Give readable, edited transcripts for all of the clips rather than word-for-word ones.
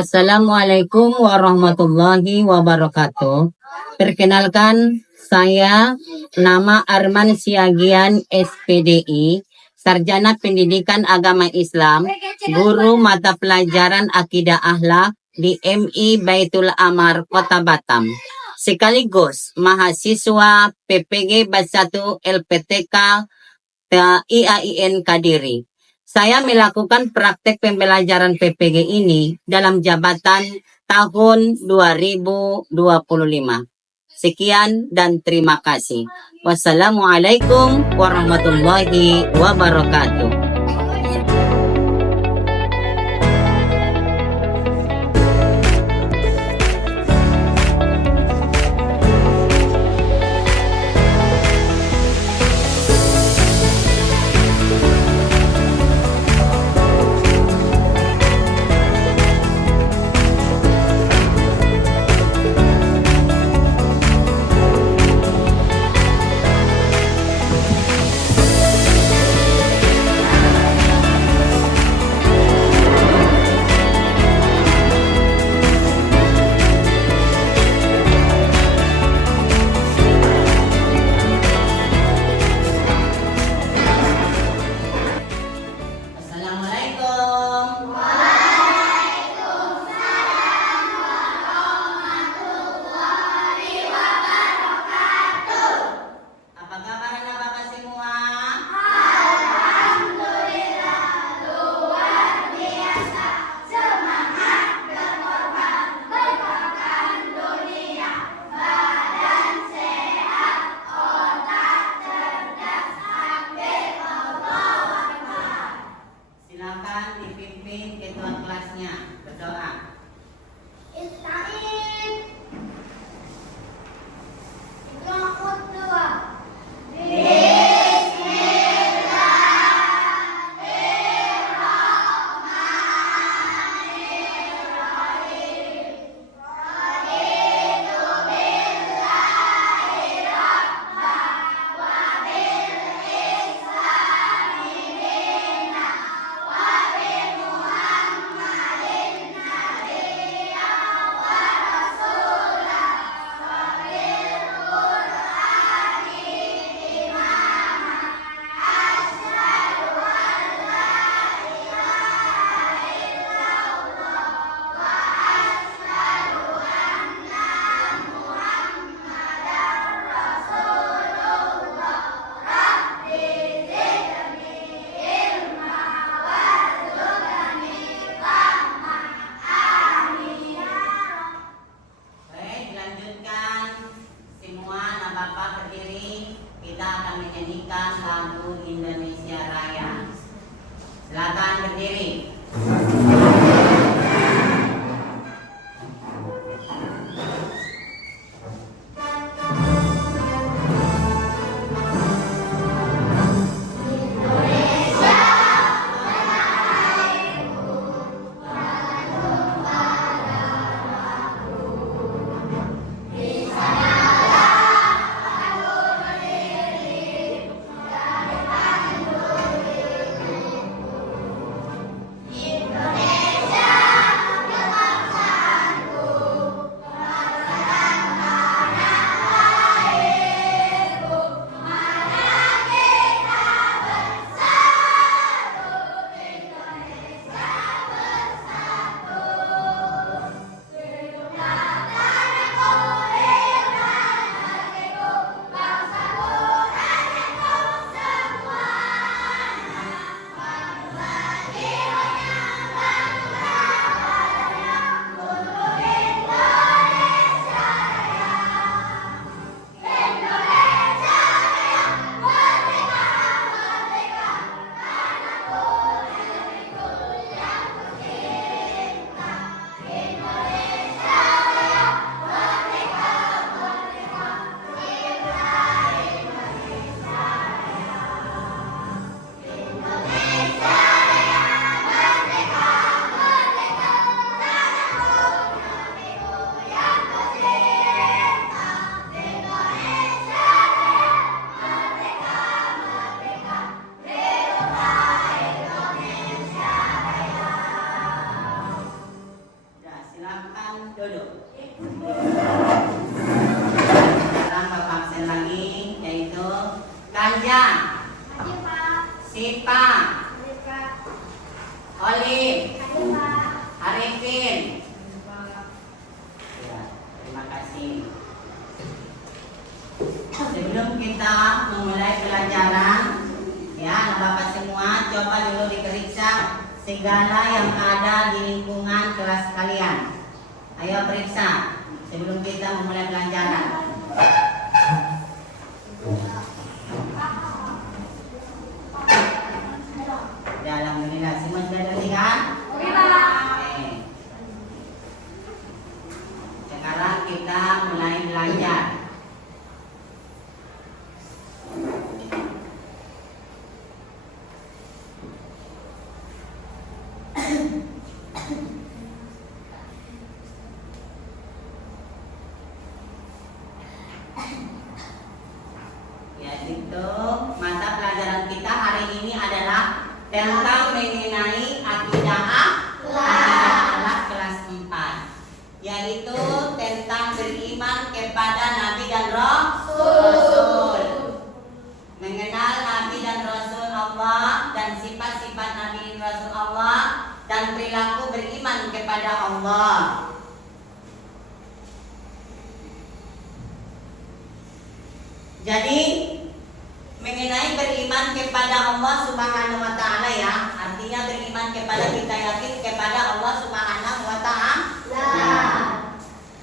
Assalamualaikum warahmatullahi wabarakatuh. Perkenalkan, saya nama Arman Siagian SPDI, Sarjana Pendidikan Agama Islam, guru mata pelajaran Akidah Akhlak di MI Baitul Amar, Kota Batam. Sekaligus mahasiswa PPG Batch 1 LPTK IAIN Kadiri. Saya melakukan praktek pembelajaran PPG ini dalam jabatan tahun 2025. Sekian dan terima kasih. Wassalamualaikum warahmatullahi wabarakatuh. Assalamualaikum. Apa kabar anak bapak semua? Silakan dipimpin ketua kelasnya berdoa. Bapak berdiri, kita akan menyanyikan lagu Indonesia Raya. Silakan berdiri. Sipa, Olive, Arifin. Ya, terima kasih. Sebelum kita memulai pelajaran, ya Bapak semua coba dulu diperiksa segala yang ada di lingkungan kelas kalian. Ayo periksa sebelum kita memulai pelajaran. Ya, alhamdulillah semua sudah terlihat. Oke. Sekarang kita mulai belajar. Yaitu mata pelajaran kita hari ini adalah tentang mengenai akidah akhlak kelas 4, yaitu tentang beriman kepada Nabi dan Rasul, mengenal Nabi dan Rasul Allah dan sifat-sifat Nabi dan Rasul Allah dan perilaku beriman kepada Allah. Jadi mengenai beriman kepada Allah Subhanahu wa taala, ya, artinya beriman kepada, kita yakin kepada Allah Subhanahu wa taala.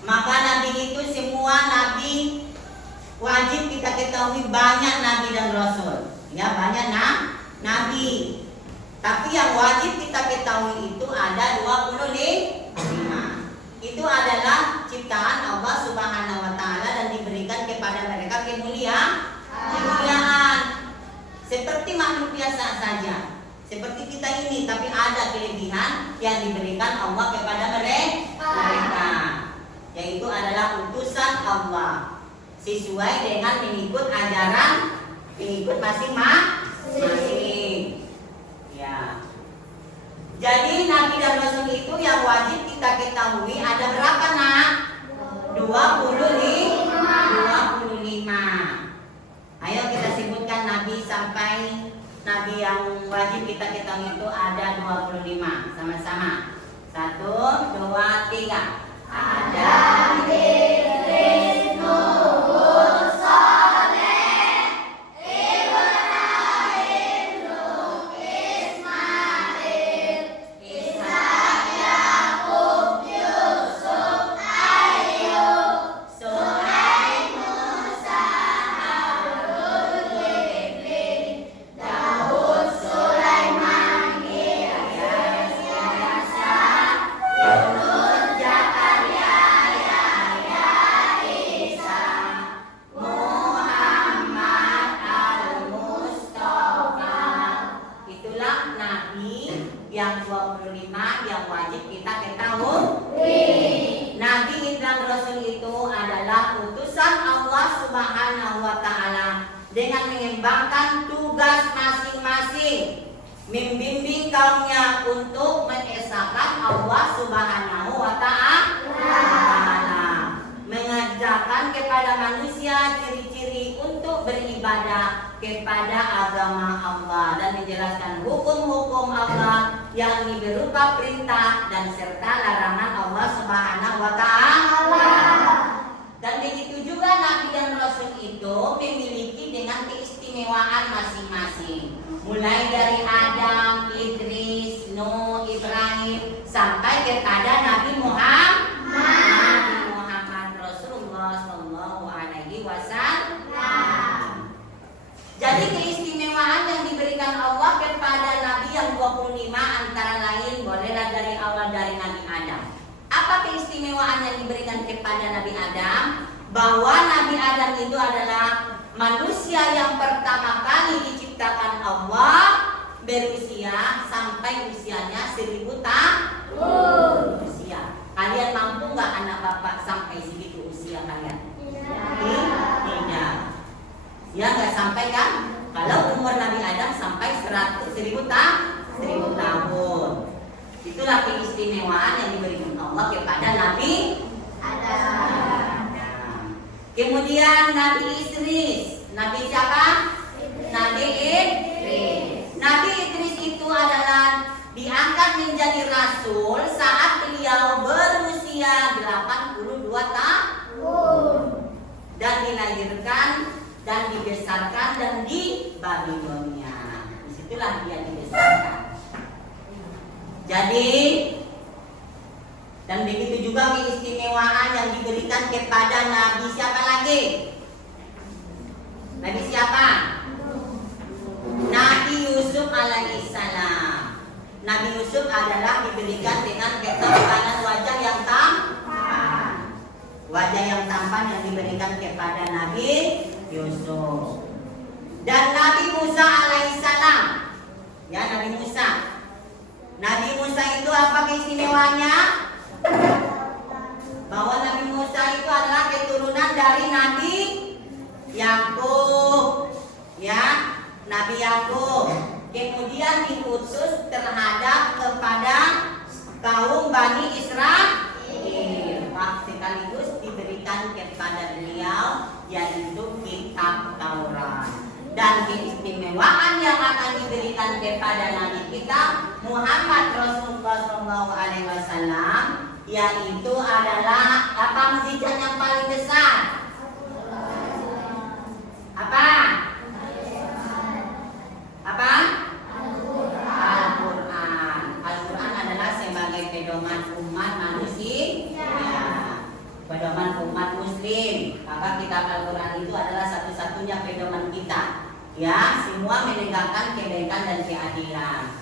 Maka nabi itu semua nabi wajib kita ketahui, banyak nabi dan rasul. Ya, banyak nabi. Tapi yang wajib kita ketahui itu ada 25. Itu adalah ciptaan Allah Subhanahu wa taala dan diberikan kepada mereka kemuliaan. Seperti makhluk biasa saja, seperti kita ini, tapi ada kelebihan yang diberikan Allah kepada mereka, yaitu adalah utusan Allah sesuai dengan mengikut ajaran mengikut masing-masing. Ya. Jadi Nabi dan Rasul itu yang wajib kita ketahui ada berapa, nak? 25. Ayo kita sebutkan nabi sampai nabi yang wajib kita ketahui itu ada 25. Sama-sama. 1, 2, 3. Adam, Idris, Nuh, Saleh, Ibrahim, Nuh, Ismail, Ishak, Yakub, Yusuf, Ayub, Sulaim, Musa, Harun, Ibrahim, Daud, Sulaiman, Ilyas, Yunus, Zakaria, Yahya, Isa, Muhammad, Al-Mustafa. Itulah nabi yang 25 yang wajib kita ketahui. Nabi dan Rasul itu adalah utusan Allah Subhanahu wa taala dengan mengembangkan tugas masing-masing, membimbing kaumnya untuk mengesahkan Allah Subhanahu wa taala, mengajarkan kepada manusia ciri-ciri untuk beribadah kepada agama Allah dan menjelaskan hukum-hukum Allah yang berupa perintah dan serta larangan Allah Subhanahu wa taala. Dan begitu juga Nabi dan Rasul itu memiliki dengan keistimewaan masing-masing, mulai dari Adam, Idris, Nuh, Ibrahim sampai kepada Nabi Muhammad Rasulullah Sallallahu Alaihi Wasallam. Jadi keistimewaan yang diberikan Allah kepada Nabi yang 25 antara lain bolehlah dari awal dari Nabi Adam. Apa keistimewaan yang diberikan kepada Nabi Adam? Bahwa Nabi Adam itu adalah manusia yang pertama kali diciptakan Allah, berusia sampai usianya 1000 tahun usia. Kalian mampu nggak anak bapak sampai segitu usia kalian? Tidak. Ya, nggak sampai kan? Kalau umur Nabi Adam sampai 1000 tahun. Itulah keistimewaan yang diberikan Allah kepada Nabi Adam. Kemudian Nabi Idris. Nabi siapa? Nabi Idris. Nabi menjadi rasul saat beliau berusia 82 tahun dan dilahirkan dan dibesarkan dan di Babilonia. Disitulah dia dibesarkan. Jadi dan begitu juga keistimewaan yang diberikan kepada Nabi siapa lagi? Nabi siapa? Nabi Yusuf alaihissalam. Nabi Yusuf adalah diberikan dengan ketampanan wajah yang tampan. Wajah yang tampan yang diberikan kepada Nabi Yusuf. Dan Nabi Musa alaihissalam. Ya, Nabi Musa. Nabi Musa itu apa keistimewaannya? Bahwa Nabi Musa itu adalah keturunan dari Nabi Yakub. Ya, Nabi Yakub kemudian diutus terhadap kepada kaum Bani Israel. Sekaligus diberikan kepada beliau yaitu kitab Taurat. Dan keistimewaan yang akan diberikan kepada Nabi kita Muhammad Rasulullah SAW yaitu adalah apa mukjizat yang paling besar? Apa? Apa? Al-Quran. Al-Quran adalah sebagai pedoman umat manusia, pedoman umat muslim. Maka kitab Al-Quran itu adalah satu-satunya pedoman kita. Ya, semua menegakkan kebaikan dan keadilan.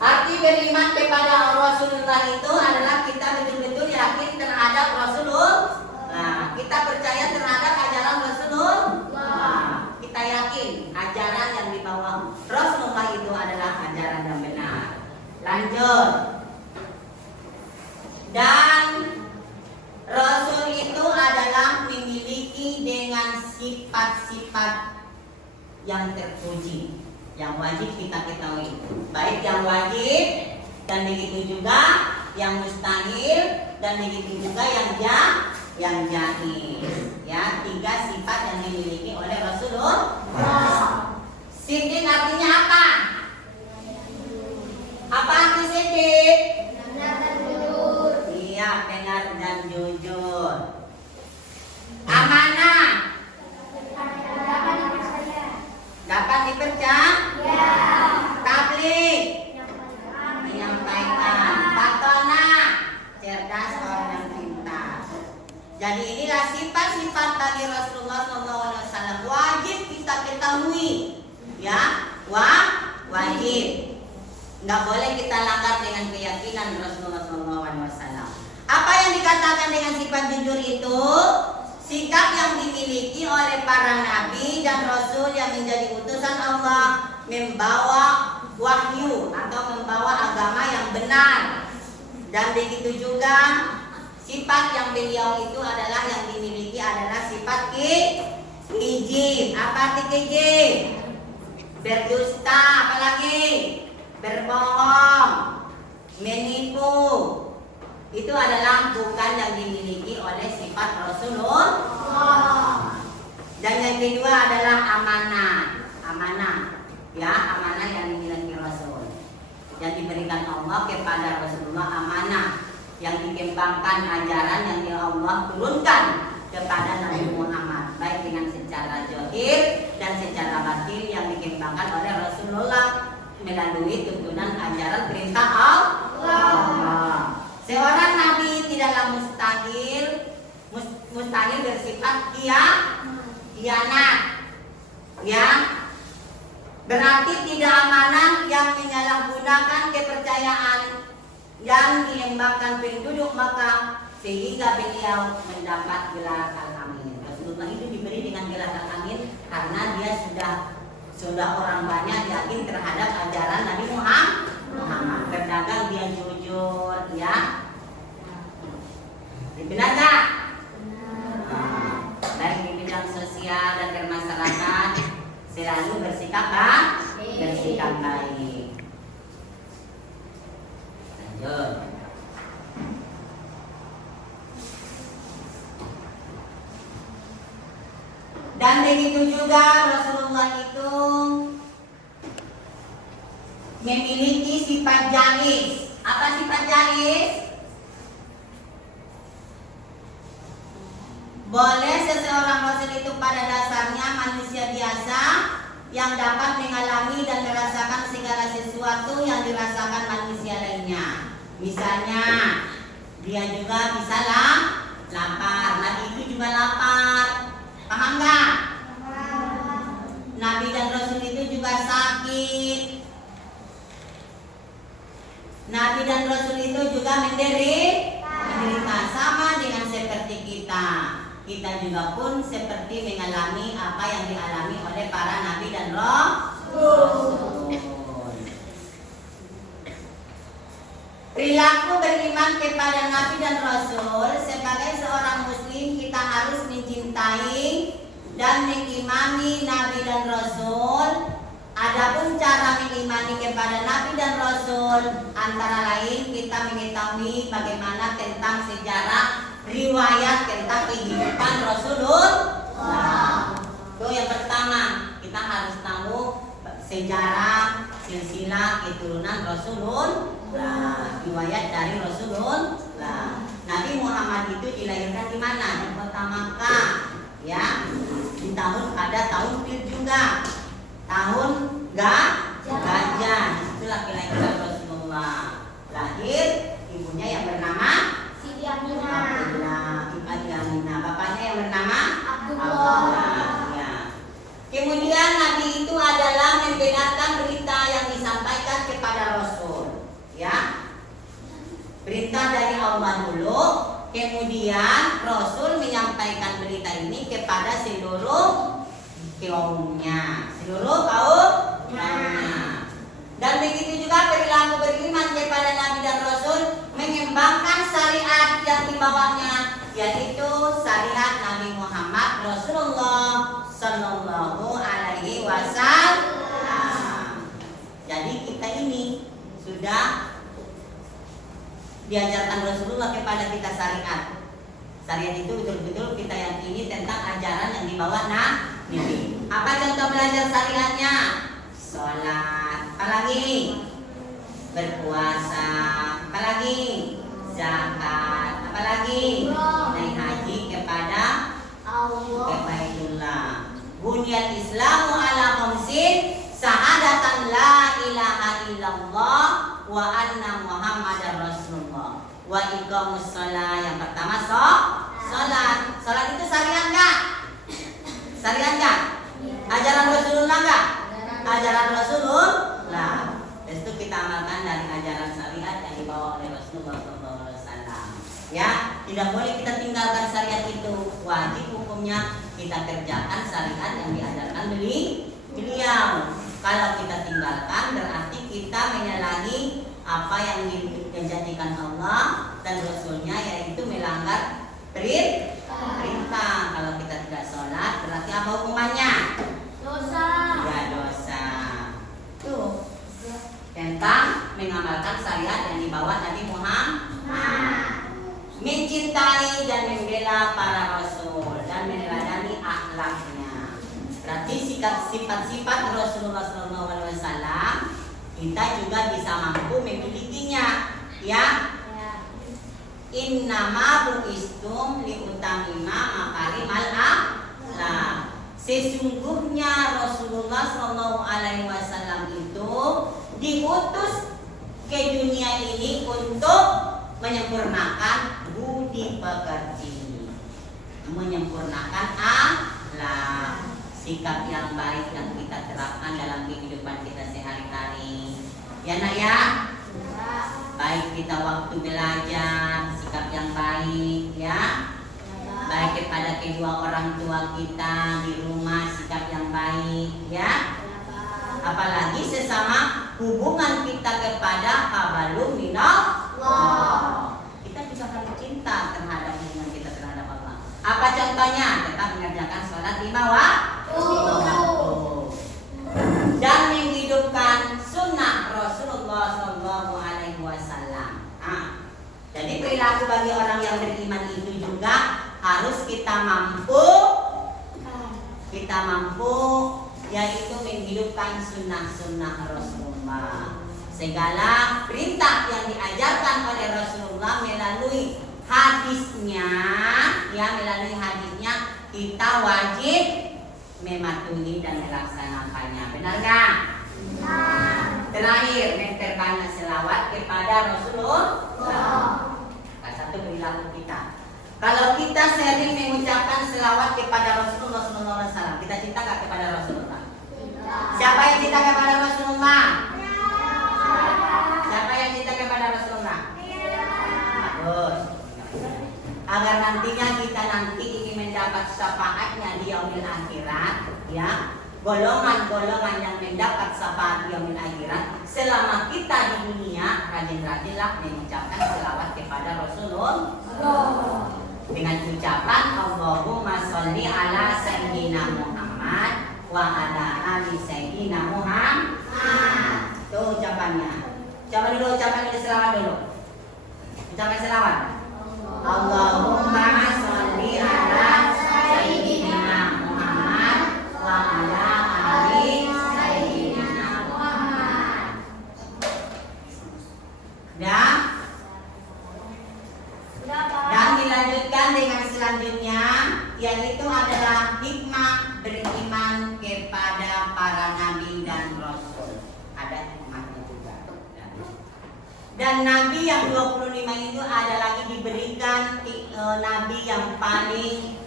Arti beriman kepada Rasulullah itu adalah kita betul-betul yakin terhadap Rasulullah. Nah, kita percaya terhadap ajaran Rasulullah. Kita yakin ajaran yang dibawa Rasulullah itu adalah ajaran yang benar. Lanjut. Dan Rasul itu adalah memiliki dengan sifat-sifat yang terpuji, yang wajib kita ketahui, baik yang wajib dan begitu juga yang mustahil dan begitu juga yang jaiz. Ya, 3 sifat yang dimiliki oleh Rasulullah. Siddiq artinya apa? Apa arti siddiq? Benar dan jujur. Iya, benar dan jujur. Amanah. Dapat dipercaya? Ya. Tabligh? Menyampaikan. Fatona? Cerdas orang yang pintar. Jadi inilah sifat-sifat bagi Rasulullah SAW wajib kita ketahui. Ya, wajib. Nggak boleh kita langgar dengan keyakinan Rasulullah SAW. Apa yang dikatakan dengan sifat jujur itu? Sikap yang dimiliki oleh para nabi dan rasul yang menjadi utusan Allah membawa wahyu atau membawa agama yang benar. Dan begitu juga sifat yang beliau itu adalah yang dimiliki adalah sifat kijib. Apa arti kijib? Berdusta, apalagi berbohong, menipu. Itu adalah bukan yang dimiliki oleh sifat Rasulullah. Dan yang kedua adalah amanah. Ya, amanah yang dimiliki Rasul, yang diberikan Allah kepada Rasulullah, amanah yang dikembangkan ajaran yang Allah turunkan kepada Nabi Muhammad, baik dengan secara zahir dan secara batin yang dikembangkan oleh Rasulullah melalui tuntunan ajaran perintah Allah. Seorang nabi tidaklah mustahil bersifat khianat. Ya. Berarti tidak amanah yang menyalahgunakan kepercayaan yang dilemparkan penduduk Makkah sehingga beliau mendapat gelar Al-Amin. Rasulullah itu diberi dengan gelar Al-Amin karena dia sudah orang banyak yakin terhadap ajaran Nabi Muhammad. Berdagang dia jujur, ya. Benar gak? Baik di bidang sosial dan bermasyarakat selalu bersikap baik. Lanjut. Dan begitu juga Rasulullah itu memiliki sifat jahis. Apa sifat jais? Boleh seseorang rasul itu pada dasarnya manusia biasa yang dapat mengalami dan merasakan segala sesuatu yang dirasakan manusia lainnya. Misalnya, dia juga bisa lapar. Nabi itu juga lapar. Paham nggak? Nabi dan Rasul itu juga sakit. Nabi dan Rasul itu juga menderita sama dengan seperti kita. Kita juga pun seperti mengalami apa yang dialami oleh para Nabi dan Rasul. Perilaku beriman kepada Nabi dan Rasul sebagai seorang Muslim, kita harus mencintai dan mengimani Nabi dan Rasul. Adapun cara mengimani kepada Nabi dan Rasul antara lain kita mengetahui bagaimana tentang sejarah riwayat tentang kehidupan Rasulullah. Itu yang pertama, kita harus tahu sejarah silsilah keturunan Rasulullah, riwayat dari Rasulullah. Nabi Muhammad itu dilahirkan di mana? Di kota Makkah, ya. Di pada tahun Fil juga. Tahun Gajah. Itu laki-laki Rasulullah. Lahir ibunya yang bernama Siti Aminah. Aminah. Bapaknya yang bernama Abdullah. Ya. Kemudian Nabi itu adalah membenarkan berita yang disampaikan kepada Rasul, ya. Berita dari Allah dulu, kemudian Rasul menyampaikan berita ini kepada seluruh kaumnya, Dan begitu juga perilaku beriman kepada Nabi dan Rasul mengembangkan syariat yang dibawanya, yaitu syariat Nabi Muhammad Rasulullah Sallallahu Alaihi Wasallam. Jadi kita ini sudah diajarkan Rasulullah kepada kita syariat. Syariat itu betul-betul kita yakini tentang ajaran yang dibawa Nabi. Apa contoh belajar syariatnya? Sholat, apalagi berpuasa, apalagi zakat, apalagi naik haji kepada Baitullah. Bunyal Islamu ala khamsin, syahadatan la ilaha illallah wa anna Muhammadar Rasulullah wa iqamus shalah. Yang pertama sholat. Sholat itu syariat enggak? Syariat enggak? Ajaran Rasulullah enggak? Ajaran Rasulullah. Itu kita amalkan dari ajaran syariat yang dibawa oleh Rasulullah SAW. Ya, tidak boleh kita tinggalkan syariat itu. Wajib hukumnya kita kerjakan syariat yang diajarkan beliau. Kalau kita tinggalkan berarti kita menyalahi apa yang dijanjikan Allah dan Rasulnya, yaitu melanggar perintah. Kalau kita tidak sholat berarti apa hukumannya? Dosa. Ya, dosa. Tuh tentang mengamalkan syariat yang dibawa Nabi Muhammad, mencintai dan membela para rasul dan meneladani akhlaknya. Berarti sifat-sifat Rasulullah SAW kita juga bisa mampu memilikinya, ya. Innama bu'istum liutamima makarimal akhlak. Sesungguhnya Rasulullah SAW itu diutus ke dunia ini untuk menyempurnakan budi pekerti, menyempurnakan akhlak, sikap yang baik yang kita terapkan dalam kehidupan kita sehari-hari. Ya nak ya? Baik kita waktu belajar, sikap yang baik, ya. Baik kepada kedua orang tua kita di rumah, sikap yang baik, ya. Apalagi sesama hubungan kita kepada hablum minallah. Kita juga harus cinta terhadap hubungan kita terhadap Allah. Apa contohnya? Tetap mengerjakan sholat 5 waktu dan menghidupkan sunnah Rasulullah SAW. Jadi perilaku bagi orang yang beriman itu juga harus kita mampu, yaitu menghidupkan sunnah-sunnah Rasulullah. segala perintah yang diajarkan oleh Rasulullah melalui hadisnya, ya melalui hadisnya kita wajib mematuhi dan melaksanakannya. Benar nggak? Terakhir, memperbanyak selawat kepada Rasulullah. Nah, satu perilaku kita. Kalau kita sering mengucapkan selawat kepada Rasulullah SAW, kita cinta nggak kepada Rasulullah? Siapa yang cinta kepada Rasulullah? Siapa yang cinta kepada Rasulullah? Bagus. Agar nantinya kita ingin mendapat syafaatnya di yaumil akhirat, ya. Golongan-golongan yang mendapat syafaat di yaumil akhirat selama kita di dunia rajin-rajinlah mengucapkan selawat kepada Rasulullah dengan ucapan Allahumma sholli ala sayyidina Muhammad wa ala ali sayyidina Muhammad. Itu ucapannya. Coba dulu ucapan ini selawat dulu. Ucapan selawat. Allahumma sholli ala sayyidina Muhammad wa ala ali sayyidina Muhammad. Dan dilanjutkan dengan selanjutnya, yaitu adalah hikmah beriman kepada para nabi dan rasul. Ada hikmahnya juga. Dan nabi yang 25 itu ada lagi diberikan nabi yang paling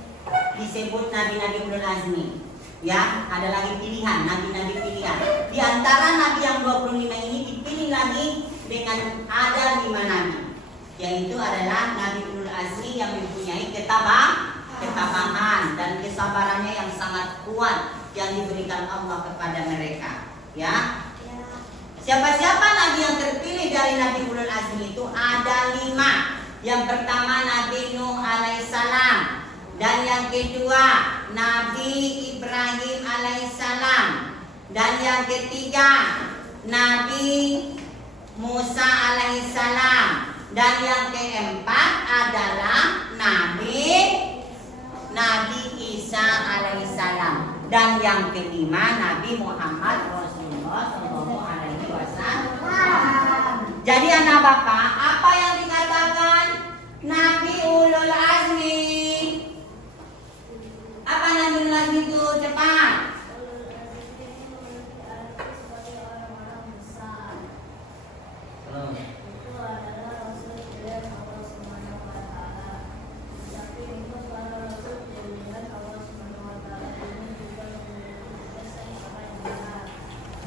disebut nabi-nabi ulul azmi. Ya, ada lagi pilihan, nabi-nabi pilihan. Di antara nabi yang 25 ini dipilih lagi dengan ada 5 nabi. Yaitu adalah nabi ulul azmi yang mempunyai ketabahan dan kesabarannya yang sangat kuat yang diberikan Allah kepada mereka. Ya. Siapa-siapa nabi yang terpilih dari nabi ulul azmi itu ada 5. Yang pertama Nabi Nuh alaihissalam, dan yang kedua Nabi Ibrahim alaihissalam, dan yang ketiga Nabi Musa alaihissalam, dan yang keempat adalah Nabi Isa alaihissalam, dan yang kelima Nabi Muhammad Rasulullah sallallahu alaihi wasallam. Jadi anak bapak, apa yang dikatakan Nabi ulul azmi? Apa Nabi ulul azmi itu? Cepat.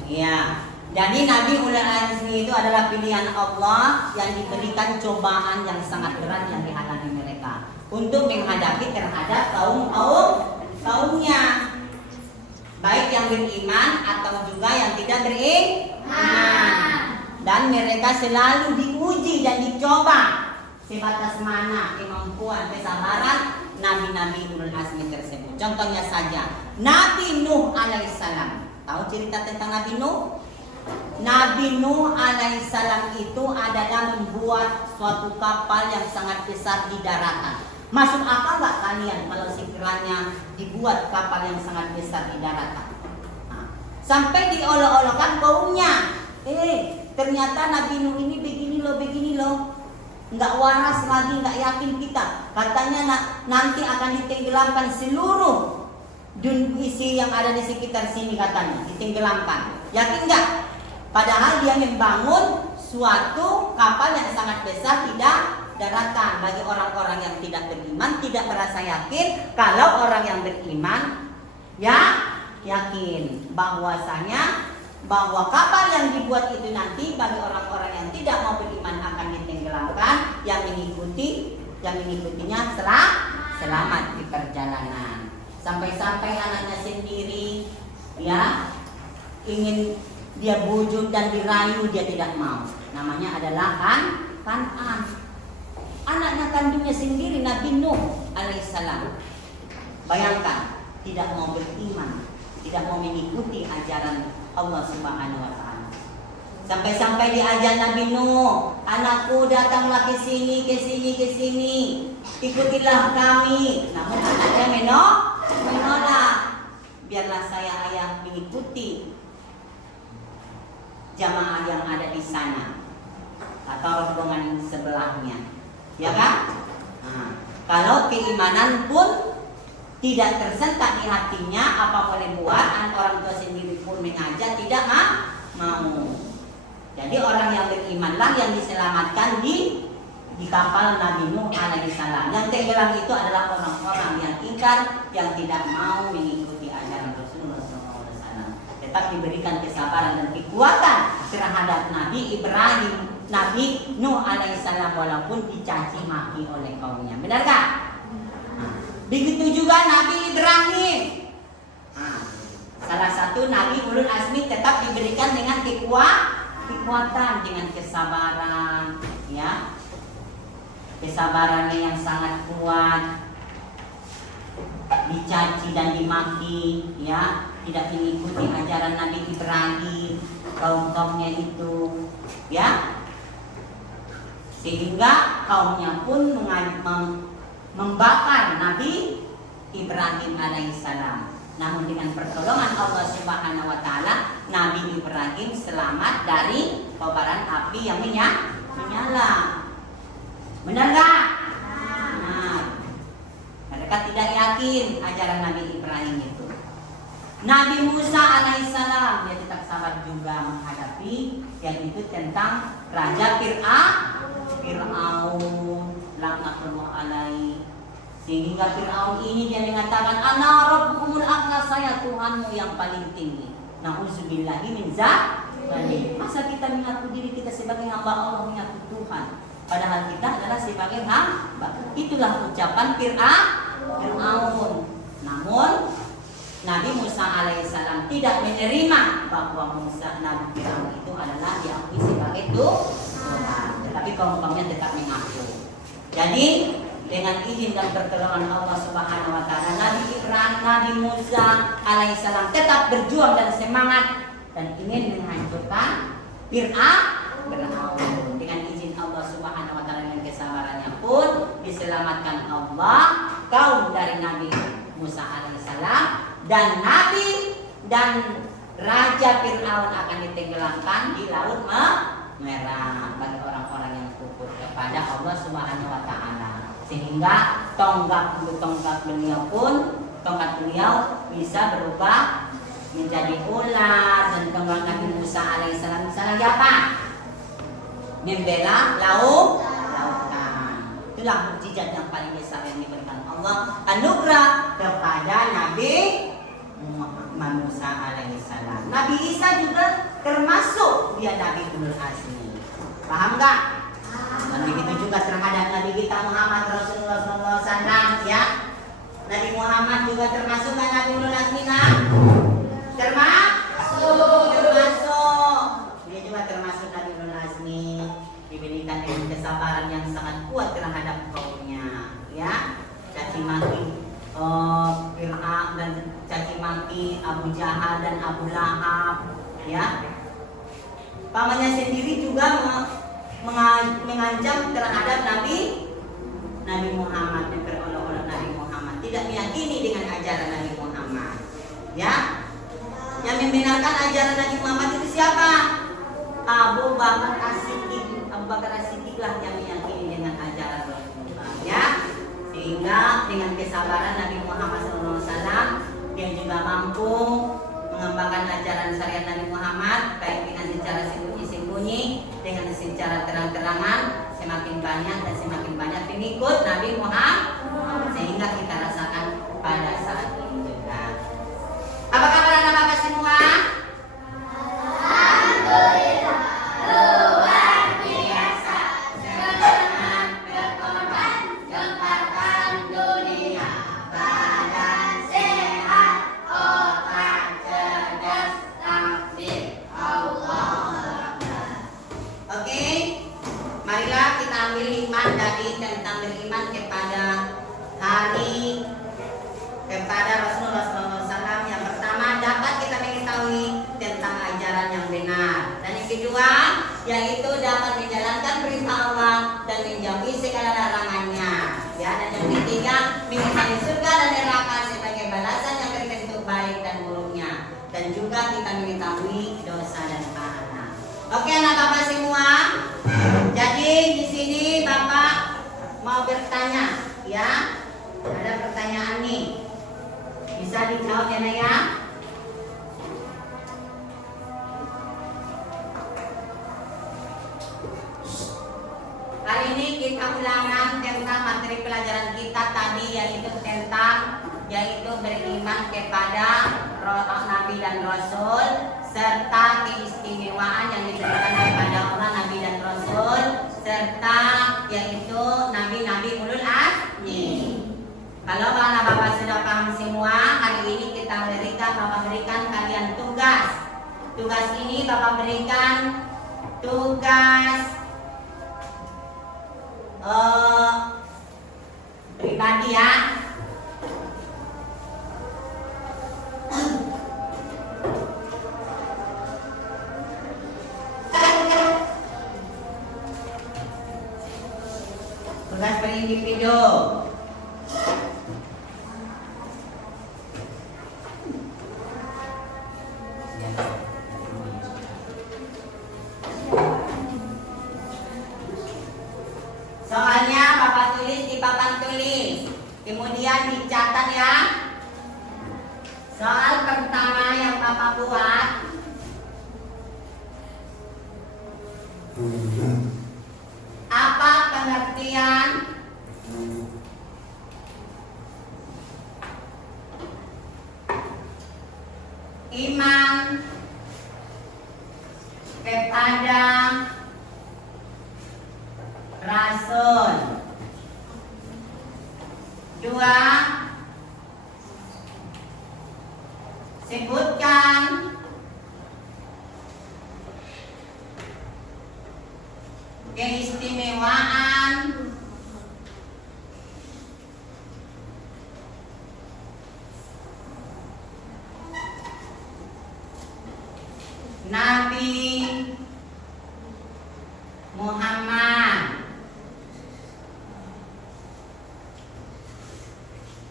Ya, jadi Nabi ulul azmi itu adalah pilihan Allah yang diberikan cobaan yang sangat berat yang dihalangi mereka untuk menghadapi terhadap kaumnya, baik yang beriman atau juga yang tidak beriman. Dan mereka selalu diuji dan dicoba sebatas mana kemampuan kesabaran nabi-nabi ulul azmi tersebut. Contohnya saja Nabi Nuh alaihissalam. Tahu cerita tentang Nabi Nuh? Nabi Nuh alaihissalam itu adalah membuat suatu kapal yang sangat besar di daratan. Masuk akal nggak kalian kalau sekiranya dibuat kapal yang sangat besar di daratan? Nah, sampai diolok-olokkan kaumnya. Ternyata Nabi Nuh ini begini loh. Nggak waras lagi, nggak yakin kita. Katanya nanti akan ditenggelamkan seluruh isi yang ada di sekitar sini, katanya ditenggelamkan. Yakin nggak? Padahal dia membangun suatu kapal yang sangat besar di daratan. Bagi orang-orang yang tidak beriman tidak merasa yakin. Kalau orang yang beriman ya yakin bahwasanya bahwa kapal yang dibuat itu nanti bagi orang-orang yang tidak mau beriman akan ditenggelamkan. Yang mengikutinya selamat di perjalanan. Sampai-sampai anaknya sendiri ya ingin dia bujuk dan dirayu, dia tidak mau. Namanya adalah Kan'an. Anaknya kandungnya sendiri Nabi Nuh alaihissalam. Bayangkan, tidak mau beriman, tidak mau mengikuti ajaran Allah Subhanahu wa taala. Sampai-sampai diajar Nabi Nuh, anakku datanglah ke sini. Ikutilah kami. Namun anaknya menolak. Biarlah saya ayah mengikuti jamaah yang ada di sana. sana atau rombongan sebelahnya, ya kan? Nah, kalau keimanan pun tidak tersentak di hatinya, apa boleh buat? Orang tua sendiri pun mengajak tidak mau. Jadi orang yang berimanlah yang diselamatkan di kapal Nabi Nuh alaihissalam. Yang tenggelam itu adalah orang-orang yang ingkar, yang tidak mau mengikuti ajaran Rasulullah SAW. Tetap diberikan kesabaran dan kekuatan terhadap Nabi Ibrahim, Nabi Nuh alaihissalam, walaupun dicaci maki oleh kaumnya. Benar gak? Nah, begitu juga Nabi Ibrahim. Nah, salah satu Nabi ulul azmi tetap diberikan dengan kekuatan, dengan kesabaran, ya. Kesabarannya yang sangat kuat, dicaci dan dimaki, ya, tidak mengikuti ajaran Nabi Ibrahim, kaum-kaumnya itu, ya, sehingga kaumnya pun membakar Nabi Ibrahim alaihissalam. Namun dengan pertolongan Allah Subhanahu wa taala, Nabi Ibrahim selamat dari kobaran api yang menyala. Benar gak? Nah, mereka tidak yakin ajaran Nabi Ibrahim itu. Nabi Musa alaihissalam, dia tetap sabar juga menghadapi yang itu tentang Raja Fir'aun, laknatullah alaihi. Sehingga Fir'aun ini dia mengatakan, ana rabbukumul a'la, saya Tuhanmu yang paling tinggi. Na'udzubillahi min dzalik. Masa kita mengaku diri kita sebagai hamba Allah, mengaku Tuhan, padahal kita adalah sebagai hamba. Itulah ucapan Fir'aun. Namun Nabi Musa alaihissalam tidak menerima bahwa Nabi Fir'aun itu adalah diakui sebagai Tuhan. Tetapi kaum-kaumnya tetap mengaku. Jadi dengan izin dan pertolongan Allah Subhanahu wa taala, Nabi Ibrahim, Nabi Musa alaihissalam tetap berjuang dan semangat dan ingin menghancurkan Fir'aun. Dengan izin Allah Subhanahu wa taala, dengan kesabarannya pun diselamatkan Allah kaum dari Nabi Musa alaihissalam, dan Nabi dan Raja Fir'aun akan ditenggelamkan di Laut Merah bagi orang-orang yang kufur kepada Allah Subhanahu wa taala. Sehingga tongkat beliau bisa berubah menjadi ular, dan tongkat Nabi Musa alaihissalam bisa lagi apa? Membela lautan. Itulah mukjizat yang paling besar yang diberikan Allah anugerah kepada Nabi Musa alaihissalam. Nabi Isa juga termasuk dia Nabi ulul azmi. Paham gak? Dan begitu juga terhadap Nabi kita Muhammad Rasulullah SAW, ya. Nabi Muhammad juga termasuk kan Nabi ulul azmi kan? Termasuk. Dia juga termasuk Nabi ulul azmi, diberikan dengan kesabaran yang sangat kuat terhadap kaumnya, ya. Caci maki Fir'aun dan caci maki Abu Jahal dan Abu Lahab, ya. Pamannya sendiri juga mengancam terhadap Nabi Muhammad, memperolok-olok Nabi Muhammad, tidak meyakini dengan ajaran Nabi Muhammad, ya. Yang membenarkan ajaran Nabi Muhammad itu siapa? Abu Bakar As-Siddiq. Abu Bakar As-Siddiq lah yang meyakini dengan ajaran Rasulullah, ya. Sehingga dengan kesabaran Nabi Muhammad SAW, dia juga mampu mengembangkan ajaran syariat Nabi Muhammad, baik dengan secara sembunyi-sembunyi, dengan secara terang-terangan, semakin banyak pengikut Nabi Muhammad, sehingga kita rasakan pada saat ini juga. Apa kabar anak-anak semua? Alhamdulillah, luar biasa, semangat berkorban, gemparkan dunia, badan sehat, otak cerdas, takbir, Allah. Oke, marilah kita ambil hikmah tadi tentang beriman kepada hari, kepada Rasulullah SAW. Yang pertama, dapat kita mengetahui tentang ajaran yang benar, dan yang kedua yaitu dapat menjalankan perintah Allah dan menjauhi segala larangannya, ya. Dan yang ketiga, mengetahui surga dan neraka sebagai balasan yang berbentuk baik dan buruknya, dan juga kita mengetahui dosa dan pahala. Oke anak bapak semua. Bisa dijawab ya Naya? Kali ini kita ulangan tentang materi pelajaran kita tadi, yaitu beriman kepada Nabi dan Rasul serta keistimewaan yang diberikan kepada Allah Nabi dan Rasul serta yaitu nabi-nabi ulul azmi. Kalau Bapak sudah paham semua, hari ini Bapak berikan kalian tugas. Tugas ini Bapak berikan tugas pribadi ya. Tugas per individu. Soalnya Bapak tulis di papan tulis, kemudian dicatat ya. Soal pertama yang Bapak buat, apa pengertian iman kepada Rasul? Dua, sebutkan keistimewaan Nabi Muhammad.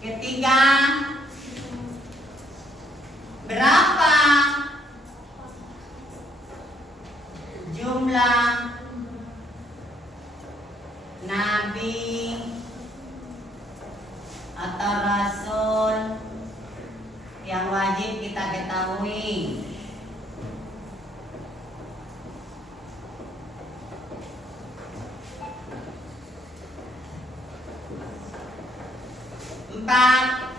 Ketiga, berapa jumlah nabi atau rasul yang wajib kita ketahui? Empat,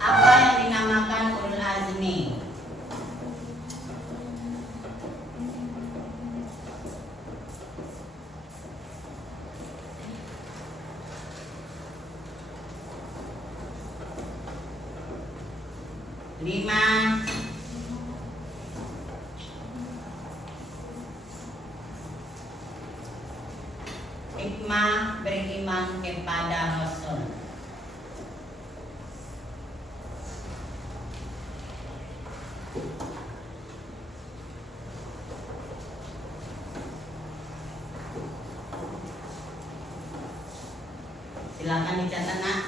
apa yang dinamakan ulul azmi? Lima, hikmah beriman kepada Rasul. Silakan dicatat nak.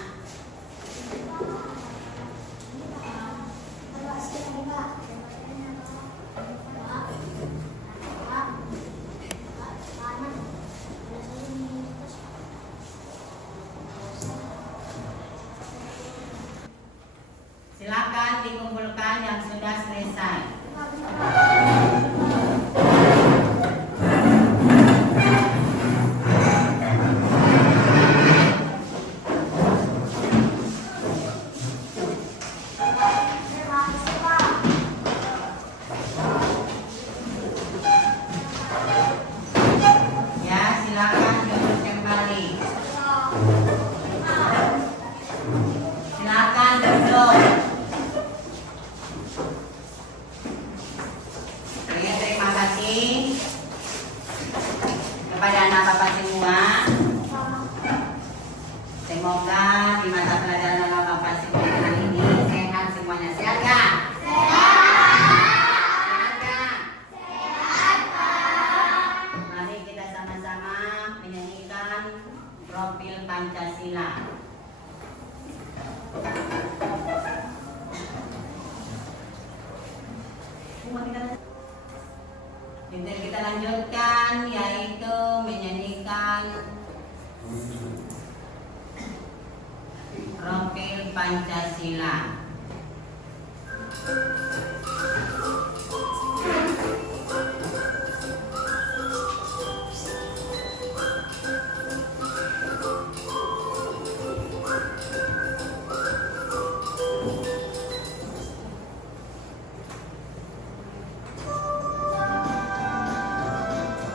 Silakan dikumpulkan yang sudah selesai. Ya, silakan duduk kembali. Silakan duduk. Terima kasih kepada anak Bapak semua. Semoga di mata pelajaran anak Bapak semua hari ini sehat semuanya. Sehat nggak? Sehat nggak? Sehat, Pak. Mari kita sama-sama menyanyikan profil Pancasila. Jadi kita lanjutkan, yaitu menyanyikan Pancasila.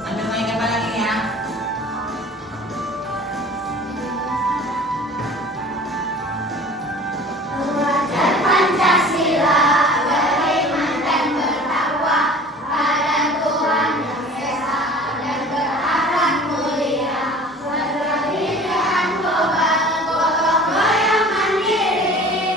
Ambil mic apa lagi ya? Pancasila beriman dan bertakwa pada Tuhan Yang Esa dan berakhlak mulia, berpilihan global, gotong royong mandiri,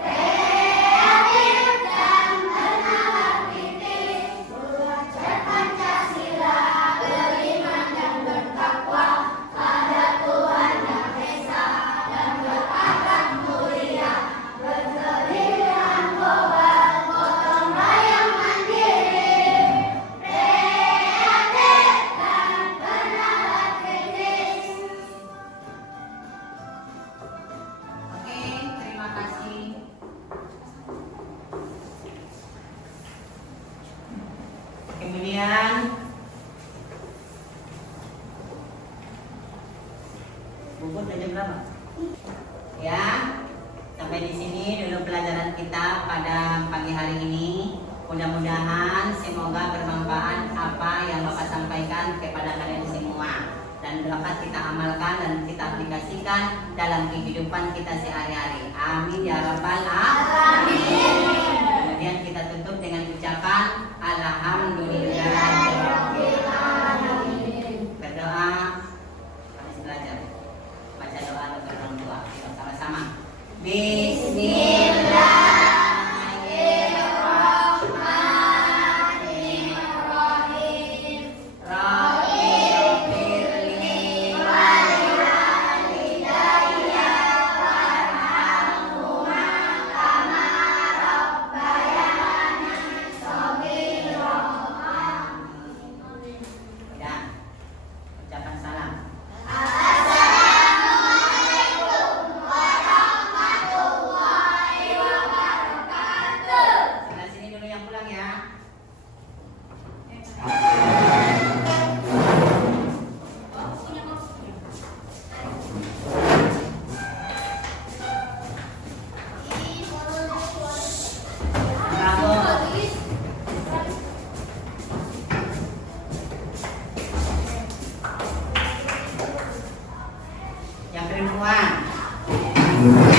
kreatif dan bernalar kritis. Belajar Pancasila beriman dan bertakwa pada Tuhan Yang Esa dan berakhlak mulia, berpilihan global, gotong royong mandiri, kreatif dan bernalar kritis. Oke, terima kasih. Kemudian bubur udah jam berapa? Ya, sampai di sini dulu pelajaran kita pada pagi hari ini. Mudah-mudahan semoga bermanfaat apa yang Bapak sampaikan kepada kalian semua dan dapat kita amalkan dan kita aplikasikan dalam kehidupan kita sehari-hari. Amin ya rabbal alamin. Kemudian kita tutup dengan ucapan alhamdulillahirabbil alamin. Berdoa, habis belajar. Baca doa untuk orang tua. Kita sama-sama. Bismillahirrahmanirrahim. Rabbighfirli walidayya warhamhuma kama rabbayani shaghira. Ya. Ucapan salam. Sebelah sini dulu yang pulang ya. Bravo. Yang perempuan.